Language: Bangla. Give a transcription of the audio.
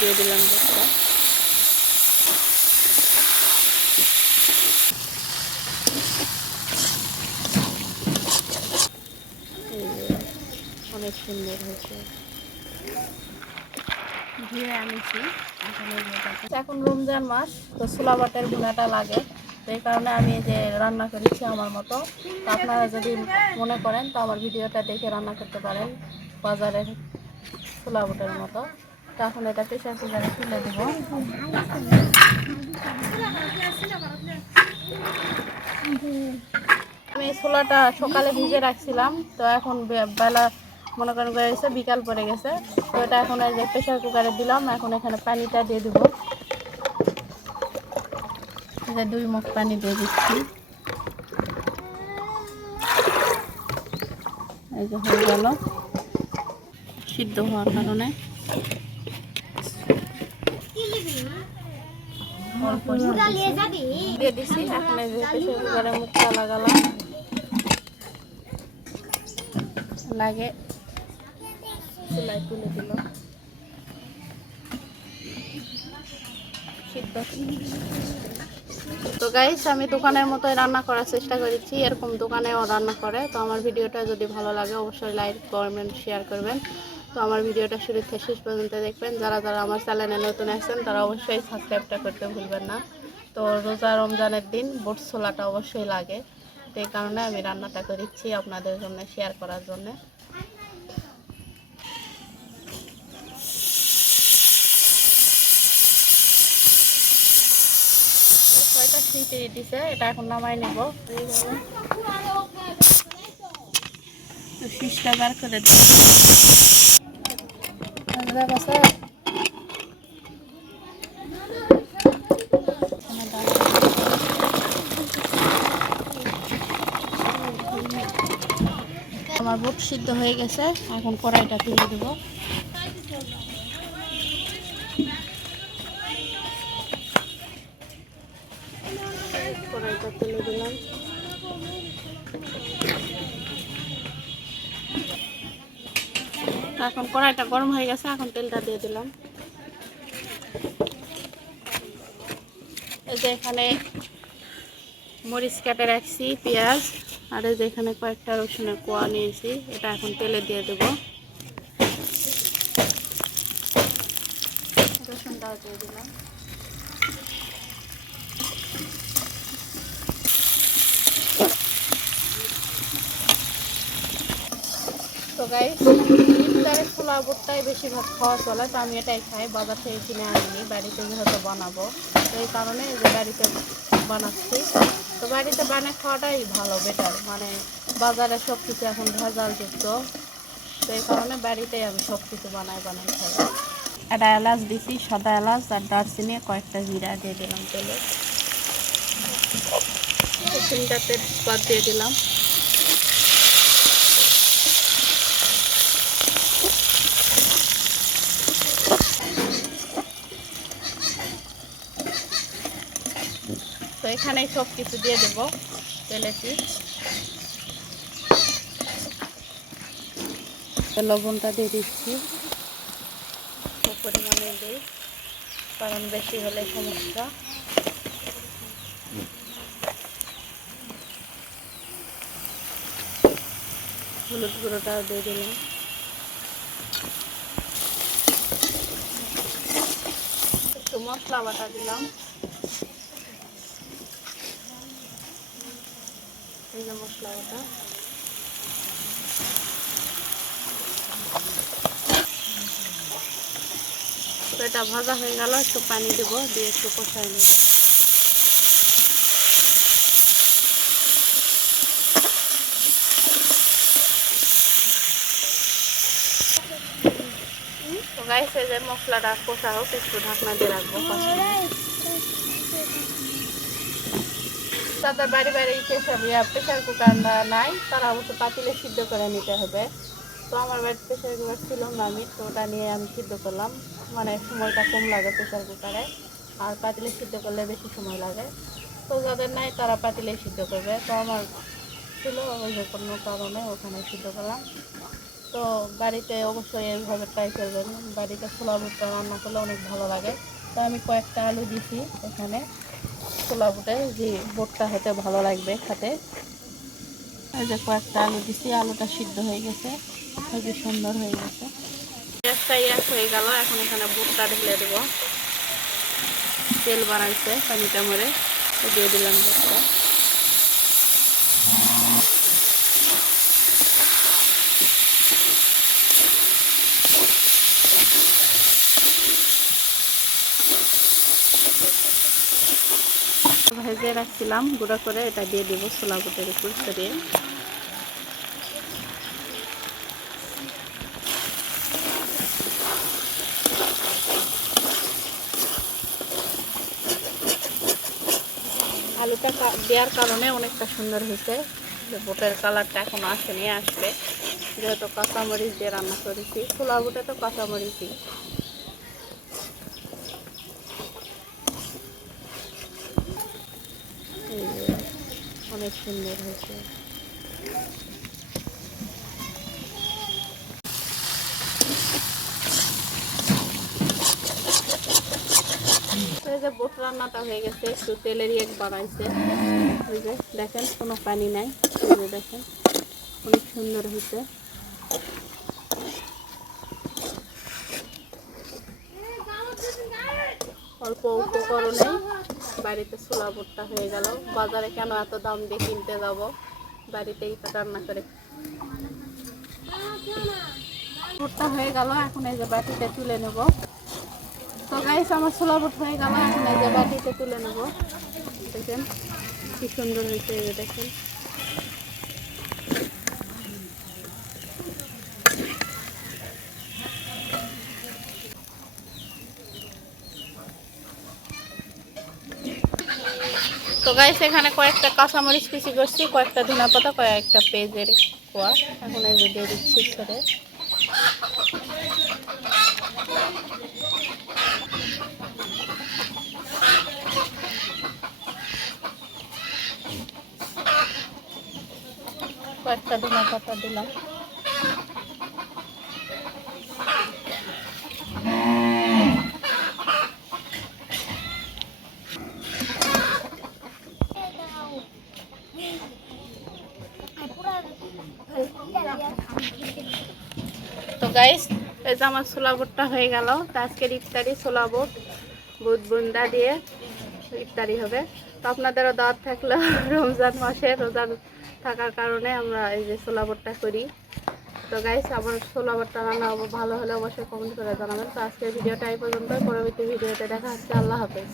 দিয়ে দিলাম দুধটা। অনেক সুন্দর হয়েছে, ধুয়ে আনিছি। এখন রমজান মাস, তো ছোলা বাটের ভুনাটা লাগে, তো এই কারণে আমি এই যে রান্না করেছি আমার মতো। তো আপনারা যদি মনে করেন তো আমার ভিডিওটা দেখে রান্না করতে পারেন বাজারের ছোলা বাটের মতো। তো এখন এটা প্রেশার কুকারে তুলে দেবো। আমি ছোলাটা সকালে ভিজে রাখছিলাম, তো এখন বেলা মনে করেন গেছে, বিকাল পড়ে গেছে। তো এটা এখন এই যে প্রেশার কুকারে দিলাম। এখন এখানে পানিটা দিয়ে দেবো, যে 2 মগ পানি দিয়ে দিচ্ছি। এই যে হয়ে গেল সিদ্ধ হওয়ার কারণে। দিয়ে দিচ্ছি। এখন এই যে প্রেশার কুকারে মুখটা লাগালাম, লাগে চুলায় তুলে দিল সিদ্ধ। তো গাইস, আমি দোকানের মতোই রান্না করার চেষ্টা করেছি, এরকম দোকানেও রান্না করে। তো আমার ভিডিওটা যদি ভালো লাগে অবশ্যই লাইক, কমেন্ট, শেয়ার করবেন। তো আমার ভিডিওটা শুরু থেকে শেষ পর্যন্ত দেখবেন। যারা যারা আমার চ্যানেলে নতুন আসছেন তারা অবশ্যই সাবস্ক্রাইবটা করতে ভুলবেন না। তো রোজা রমজানের দিন বুট ছোলাটা অবশ্যই লাগে, তো এই কারণে আমি রান্নাটা করেছি আপনাদের জন্য, শেয়ার করার জন্য। ছয়টা সিটি দিছে, এটা এখন নামাই নেব। ফিশটা বার করে দিই। আমার বুট সিদ্ধ হয়ে গেছে, এখন কড়াইটা তুলে দেব। কড়াইটা তুলে দিলাম। এখন কড়াইটা গরম হয়ে গেছে, এখন তেলটা দিয়ে দিলাম। এই যে এখানে মরিচ কেটে রাখছি, পেঁয়াজ, আর এই যে এখানে কয়েকটা রসুনের কোয়া নিয়েছি, এটা এখন তেলে দিয়ে দেব। রসুনটাও দিয়ে দিলাম। তো গাইস, ইফতারের ছোলা বুটটাই বেশিরভাগ খাওয়া চলে, তো আমি এটাই খাই, বাজার থেকে কিনে আনিনি, বাড়িতে যেহেতু বানাবো, তো এই কারণে এই যে বাড়িতে বানাচ্ছি। তো বাড়িতে বানিয়ে খাওয়াটাই ভালো, বেটার, মানে বাজারে সব কিছু এখন ভেজালযুক্ত, তো এই কারণে বাড়িতেই আমি সব কিছু বানাই খাই। একটা এলাচ দিছি, সাদা এলাচ, আর দারচিনি, কয়েকটা জিরা দিয়ে দিলাম তেলে। 3টা তেজপাত দিয়ে দিলাম। তো এখানে সব কিছু দিয়ে দেবো তেলেতে। লবণটা দিয়ে দিচ্ছি পরিমাণে দিই, কারণ বেশি হলে সমস্যা। হলুদ গুঁড়োটাও দিয়ে দিলাম। একটু মশলা বাটা দিলাম, এই যে মশলা বাটা। তো এটা ভাজা হয়ে গেল, একটু পানি দেবো, দিয়ে একটু কষাই নেব। তো গাইস, এই যে মশলাটা কষা হোক, একটু ঢাকনা দিয়ে রাখবো 5 মিনিট। তাদের বাড়ি বাড়ি প্রেশার কুকার নাই, তারা অবশ্য পাতিলে সিদ্ধ করে নিতে হবে। তো আমার বাড়িতে প্রেশার কুকার ছিল না, আমি তো ওটা নিয়ে আমি সিদ্ধ করলাম, মানে সময়টা কম লাগে প্রেশার কুকারে, আর পাতিলে সিদ্ধ করলে বেশি সময় লাগে। তো যাদের নাই তারা পাতিলে সিদ্ধ করবে, তো আমার ছিল ওই যে কোনো কারণে ওখানে সিদ্ধ করলাম। তো বাড়িতে অবশ্যই এইভাবে ট্রাই করবেন, বাড়িতে ছোলা বুটটা রান্না করলে অনেক ভালো লাগে। তো আমি কয়েকটা আলু দিছি এখানে ছোলা বুটে, যে বুটটা হতে ভালো লাগবে খেতে। এই যে কয়েকটা আলু দিছি, আলুটা সিদ্ধ হয়ে গেছে, খুবই সুন্দর হয়ে গেছে। গ্যাসটা হয়ে গেল, এখন এখানে বুটটা ঢেলে দেবো। তেল বাড়াইছে পানিটা মরে, দিয়ে দিলাম বুটটা। ভেজে রাখছিলাম গুঁড়া করে, এটা দিয়ে দেবো ছোলা বুটের উপর ছড়িয়ে। আলুটা দেওয়ার কারণে অনেকটা সুন্দর হয়েছে। বুটের কালারটা এখনো আসেনি, আসবে, যেহেতু কাঁচামরিচ দিয়ে রান্না করেছি। ছোলা বুটে তো কাঁচামরিচই। অনেক সুন্দর হয়েছে। এই যে বুট রান্নাটা হয়ে গেছে, একটু তেলের বাড়াইছে। ওই যে দেখেন কোনো পানি নাই, এই যে দেখেন অনেক সুন্দর হয়েছে। অল্প উপকরণে বাড়িতে ছোলা বুটটা হয়ে গেল। বাজারে কেন এত দাম দিয়ে কিনতে যাব, বাড়িতেই রান্না করে। বুটটা হয়ে গেল, এখন এই যে বাটিতে তুলে নেব। তো গাইস আমার ছোলা বুট হয়ে গেল, এখন এই যে বাটিতে তুলে নেব। দেখেন কি সুন্দর হয়েছে, এই যে দেখেন। তো গাইস এখানে কয়েকটা কাঁচামরিচ কুচি করছি, কয়েকটা ধনিয়া পাতা, কয়েকটা পেঁয়াজের কোয়া। এখন এই যে দিয়ে দিচ্ছি ছেড়ে। কয়েকটা ধনিয়া পাতা দিলাম। তো গাইস এই যে আমার ছোলা বুটটা হয়ে গেল। তো আজকের ইফতারি ছোলা বুট বুট বুন্দা দিয়ে ইফতারি হবে। তো আপনাদেরও দাওয়াত থাকলে, রমজান মাসে রোজা থাকার কারণে আমরা এই যে ছোলা বুটটা করি। তো গাইস আমার ছোলা বুটটা রান্না ভালো হলে অবশ্যই কমেন্ট করে জানাবেন। তো আজকের ভিডিওটা এই পর্যন্ত, পরবর্তী ভিডিওতে দেখা হচ্ছে। আল্লাহ হাফেজ।